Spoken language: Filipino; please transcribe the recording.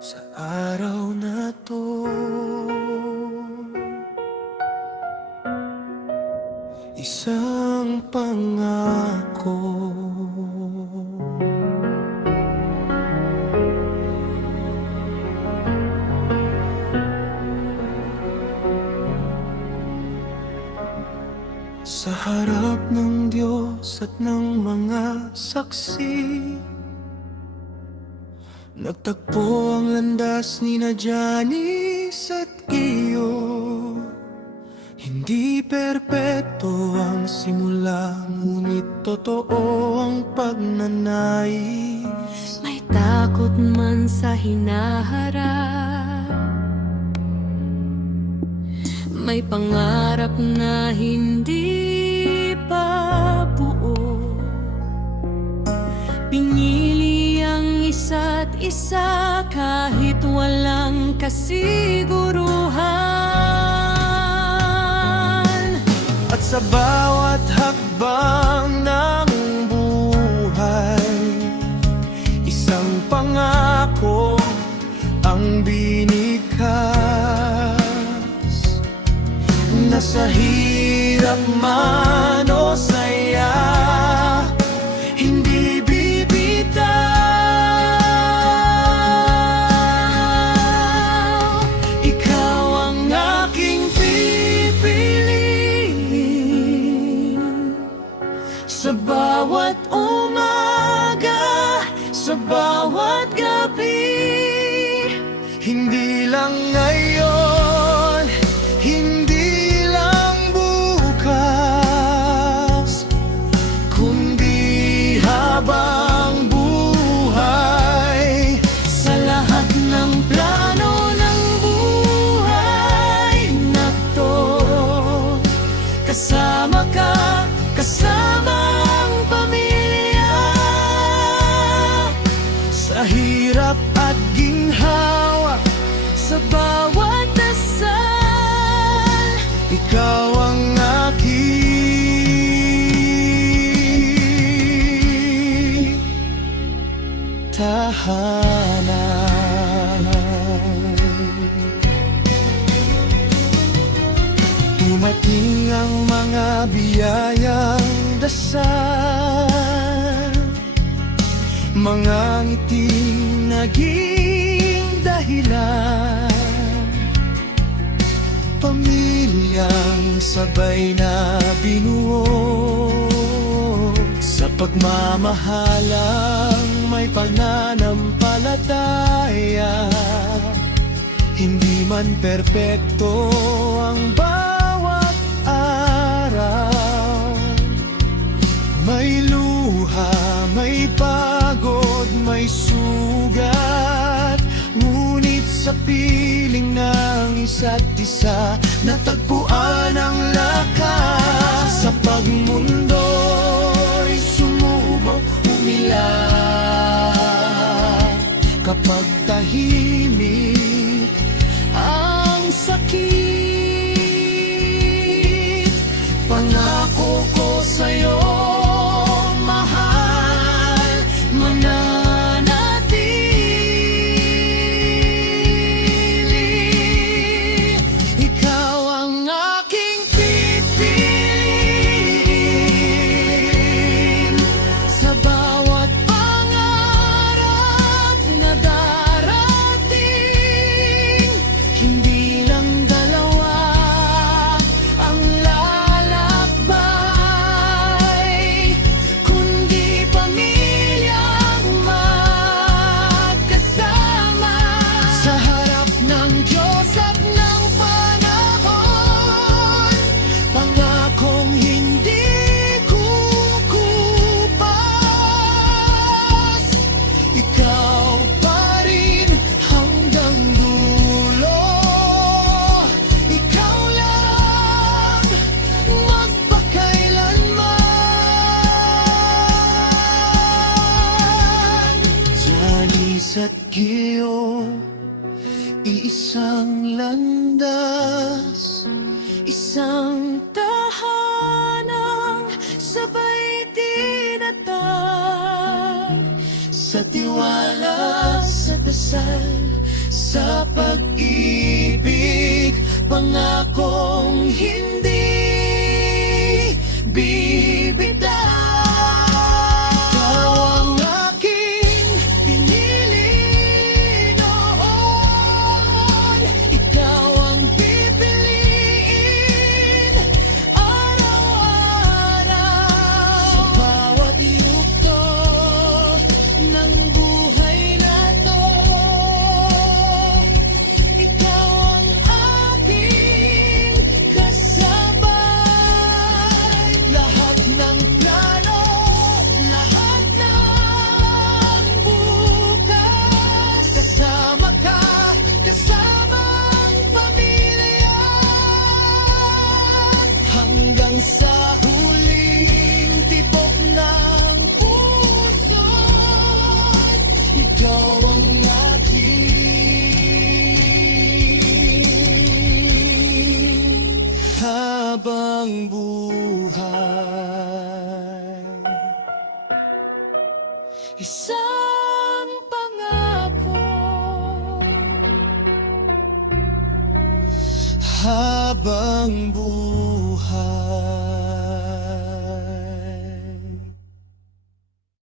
Sa araw na to, isang pangako sa harap ng Diyos at ng mga saksi. Nagtagpo ang landas ni na Janice at Gio. Hindi perpekto ang simula, ngunit totoo ang pagnanais. May takot man sa hinaharap, may pangarap na hindi pa buo. Pinili ang isa't isa kahit walang kasiguruhan. At sa bawat hakbang ng buhay, isang pangako ang binikas. Nasa hirap man o saya, hindi bibitaw. Ikaw ang aking pipiliin sa bawat umaga, sa bawat gabi. Hindi lang ngayon, hindi lang bukas, kundi habang buhay. Sa lahat ng plano ng buhay na to, kasama ka, kasama ang pamilya. Sa hirap at ginhawa, sa bawat dasal, ikaw ang aking tahanan. Dumating ang mga biyayang dasal, mga ngiting naging dahilan, pamilyang sabay na binuo. Sa pagmamahalang may pananampalataya, hindi man perpekto ang bawat araw. May luha, may pagod, may sugat, ngunit sa piling ng isa't isa, natagpuan ang lakas. Sa pagmundo'y sumubok, umilag, kapag tahimik ang sakit, pangako ko sa'yo, mahal, mananatili. Ikaw ang aking pipiliin sa bawat pangarap na darating. Hindi lang dalawa ang lalakbay, kundi pamilyang magkasama. Sa harap ng Diyos at ng panahon, pangakong hindi kukupas. Ikaw pa rin hanggang dulo. Ikaw lang magpakailanman. Janice at Gio, iisang landas, isang tahanang sabay tinatag. Sa tiwala tiwala sa dasal, sa pag-ibig, pangakong hindi bibigyan. Ikaw ang aking pinili noon, ikaw ang pipiliin araw-araw. Sa bawat yugto ng buhay na to, ikaw ang aking kasabay. Lahat ng plano, lahat ng bukas, kasama ka, kasama ang pamilya. Hanggang sa huling tibok ng puso, ikaw ang aking habang buhay. Isang pangako habang buhay.